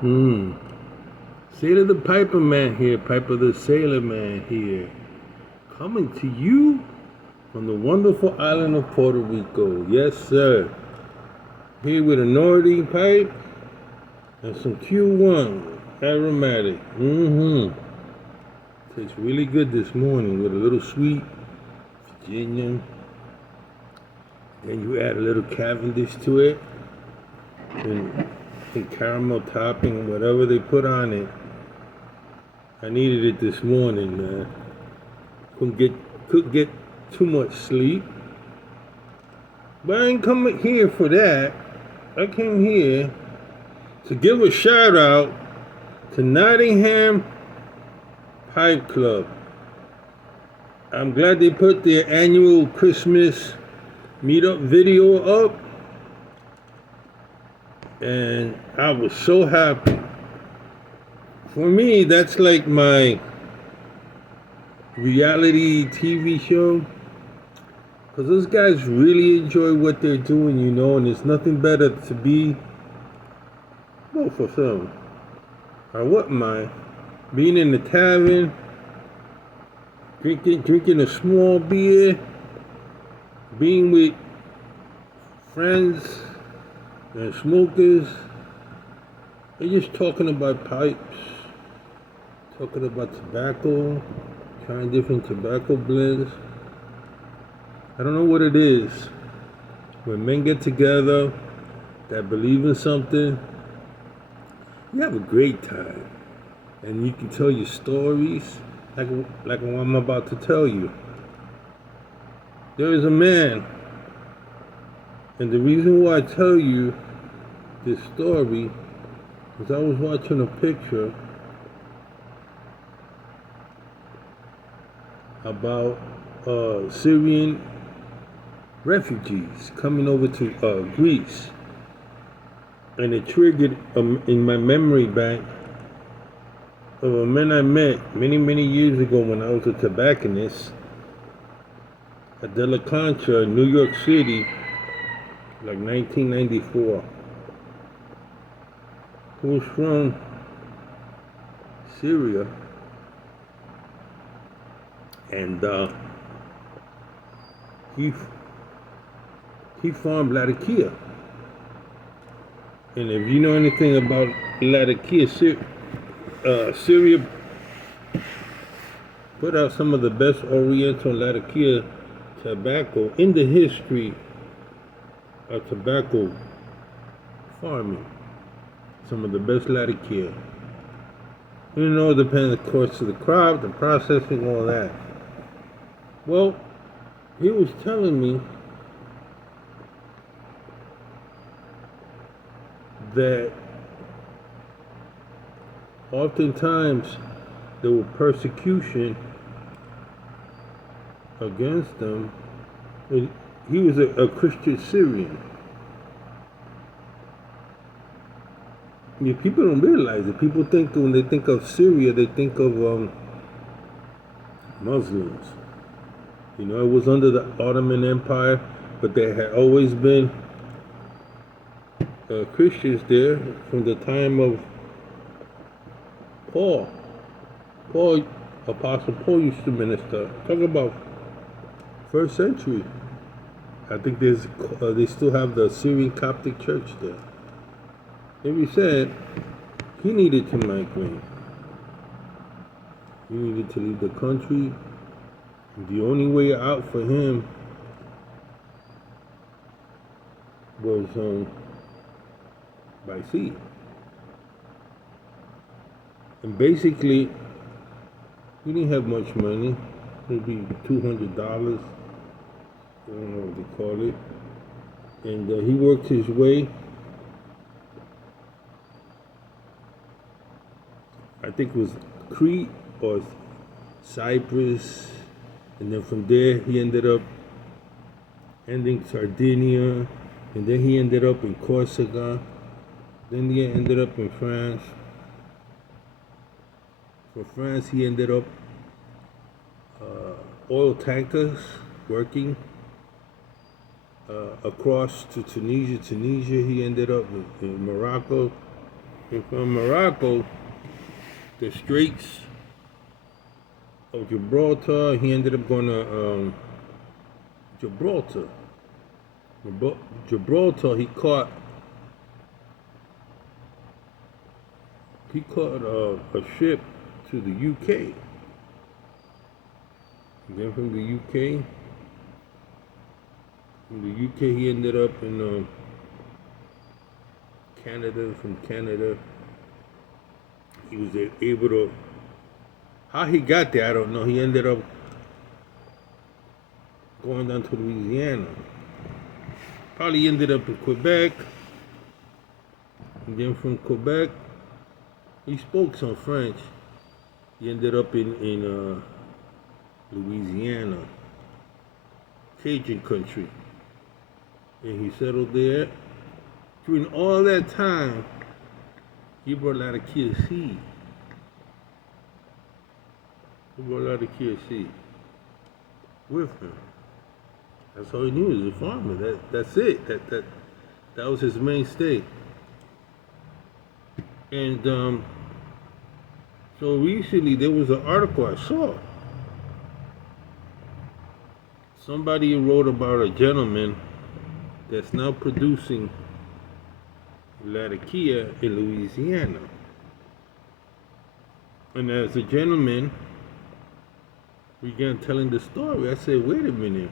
Hmm. Sailor the Piper Man here, Piper the Sailor Man here, coming to you from the wonderful island of Puerto Rico. Yes, sir. Here with a Nordic pipe and some Q1 aromatic. Tastes really good this morning with a little sweet Virginia. Then you add a little Cavendish to it and caramel topping, whatever they put on it. I needed it this morning, man. Couldn't get too much sleep. But I ain't coming here for that. I came here to give a shout out to Nottingham Pipe Club. I'm glad they put their annual Christmas meetup video up. And I was so happy. For me, that's like my reality TV show. Because those guys really enjoy what they're doing, and there's nothing better to be, well, for some. I wouldn't mind being in the tavern, drinking a small beer, being with friends and smokers, and just talking about pipes, talking about tobacco, trying different tobacco blends. I don't know what it is. When men get together that believe in something, you have a great time. And you can tell your stories like what I'm about to tell you. There is a man, and the reason why I tell you this story is I was watching a picture about Syrian refugees coming over to Greece, and it triggered in my memory bank of a man I met many years ago when I was a tobacconist at De La Concha in New York City, like 1994, who was from Syria, and he farmed Latakia. And if you know anything about Latakia, Syria put out some of the best Oriental Latakia tobacco in the history of tobacco farming. Some of the best Latakia. It depends, of course, on the crop, the processing, all that. Well, he was telling me that oftentimes there was persecution against them. He was a Christian Syrian. People don't realize it. People think that when they think of Syria, they think of Muslims. It was under the Ottoman Empire, but there had always been Christians there from the time of Paul. Apostle Paul used to minister. Talk about first century. I think they still have the Syrian Coptic Church there. And he said he needed to migrate. He needed to leave the country. The only way out for him was by sea. And basically, he didn't have much money, maybe $200. I don't know what they call it. And he worked his way. I think it was Crete or Cyprus, and then from there he ended up ending Sardinia, and then he ended up in Corsica, then he ended up in France. From France he ended up oil tankers working across to Tunisia. He ended up in Morocco. And from Morocco, the Straits of Gibraltar, he ended up going to Gibraltar. Gibraltar, he caught a ship to the UK. And then from the UK he ended up in Canada. From Canada, he was able to. How he got there, I don't know. He ended up going down to Louisiana. Probably ended up in Quebec. And then from Quebec, he spoke some French. He ended up in Louisiana, Cajun country. And he settled there. During all that time, he brought a lot of Kia seed. He brought a lot of Kia seed with him. That's all he knew, he was a farmer. That's it. That was his mainstay. And so recently there was an article I saw. Somebody wrote about a gentleman that's now producing Latakia in Louisiana. And as the gentleman began telling the story, I said, wait a minute.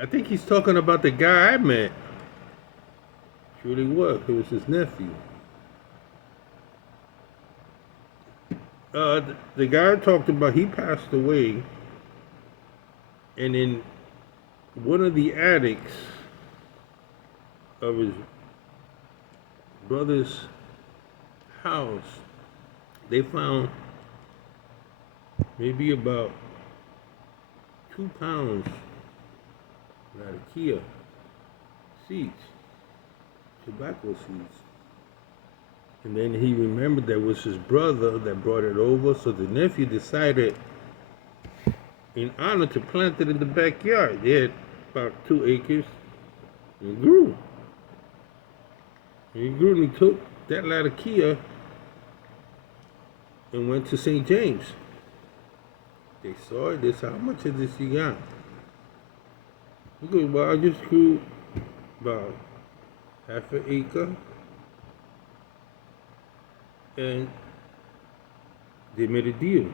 I think he's talking about the guy I met. Surely was. It was his nephew. The guy I talked about, he passed away. And in one of the attics of his brother's house, they found maybe about 2 pounds of Kia seeds, tobacco seeds. And then he remembered that was his brother that brought it over, so the nephew decided in honor to plant it in the backyard. They had about 2 acres and grew. And he grew and he took that Latakia and went to St. James. They saw it, they said, how much of this you got? He goes, well, I just grew about half an acre. And they made a deal.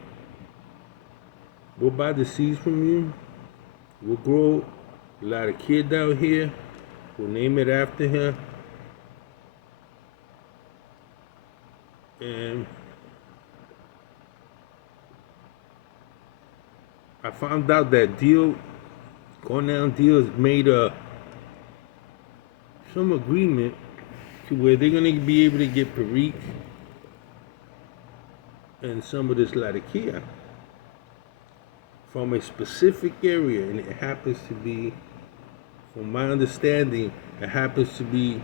We'll buy the seeds from you. We'll grow a lot of kid down here. We'll name it after him. And I found out that Cornell Deals made some agreement to where they're gonna be able to get Perique and some of this Latakia from a specific area, and it happens to be, from my understanding, it happens to be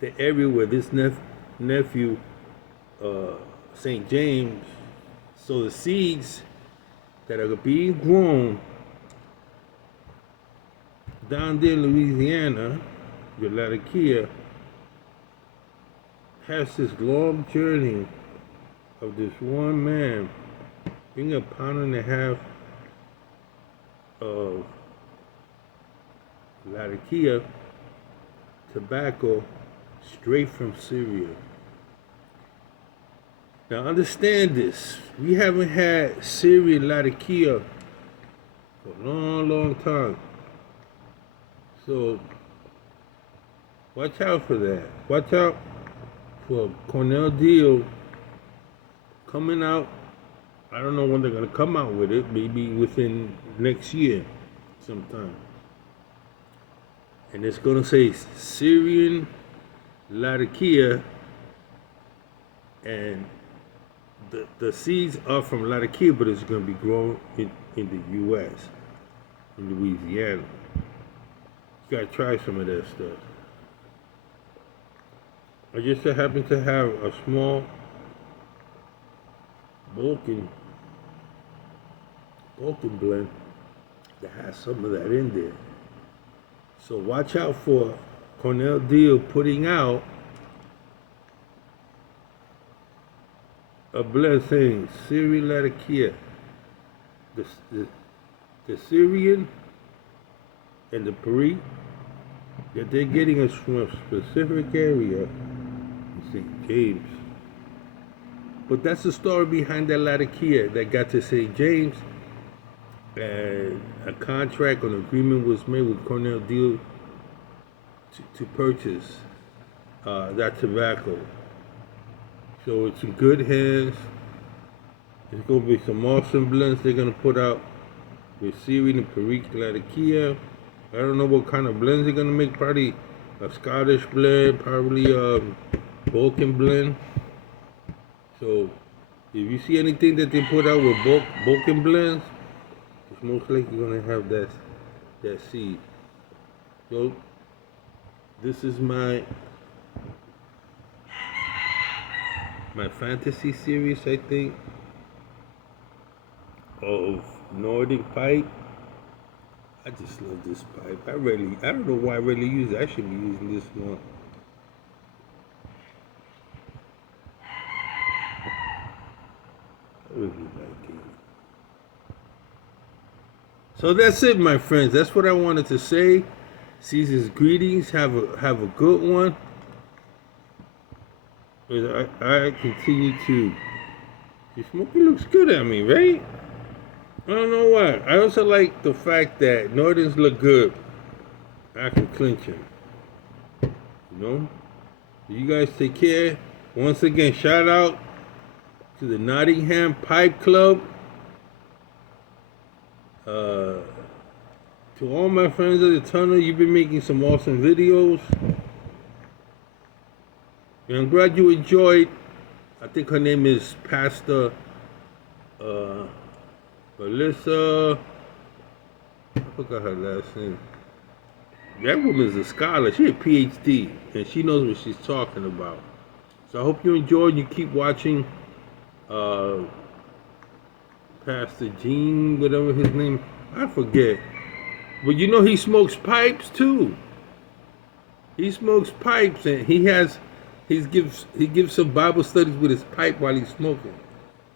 the area where this nephew, St. James, so the seeds that are being grown down there in Louisiana, the Latakia, has this long journey of this one man bring 1.5 pounds of Latakia tobacco straight from Syria. Now understand this, we haven't had Syrian Latakia for a long, long time. So watch out for that. Watch out for Cornell Deal coming out. I don't know when they're gonna come out with it, maybe within next year sometime. And it's gonna say Syrian Latakia, and the seeds are from Latakia, but it's gonna be grown in the US, in Louisiana. You gotta try some of that stuff. I just so happen to have a small Balkan blend that has some of that in there. So watch out for Cornell Deal putting out a blessing. Syria Latakia. The, the, the Syrian and the Parik, that they're getting us from a specific area in St. James. But that's the story behind that Latakia that got to St. James, and a contract or an agreement was made with Cornell Deal to purchase that tobacco. So it's in good hands. There's going to be some awesome blends they're going to put out with Syrian and Parik Latakia. I don't know what kind of blends they're going to make. Probably a Scottish blend, probably a Balkan blend. So if you see anything that they put out with Balkan blends, it's most likely going to have that seed. So this is my fantasy series, I think, of Nordic pipe. I just love this pipe. I don't know why I really use it. I should be using this one. I really like it. So that's it, my friends. That's what I wanted to say. Season's greetings. Have a good one. I continue to. The smoking looks good at me, right? I don't know why. I also like the fact that Northerns look good. I can clinch him. You know? You guys take care. Once again, shout out to the Nottingham Pipe Club. To all my friends of the tunnel, you've been making some awesome videos. And I'm glad you enjoyed. I think her name is Pastor Melissa. I forgot her last name. That woman's a scholar. She a PhD, and she knows what she's talking about. So I hope you enjoyed. You keep watching Pastor Gene, whatever his name. I forget. But you know he smokes pipes too. He smokes pipes, and he gives some Bible studies with his pipe while he's smoking.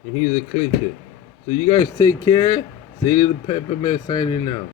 And he's a clincher. So you guys take care. Say to the Peppermint signing out.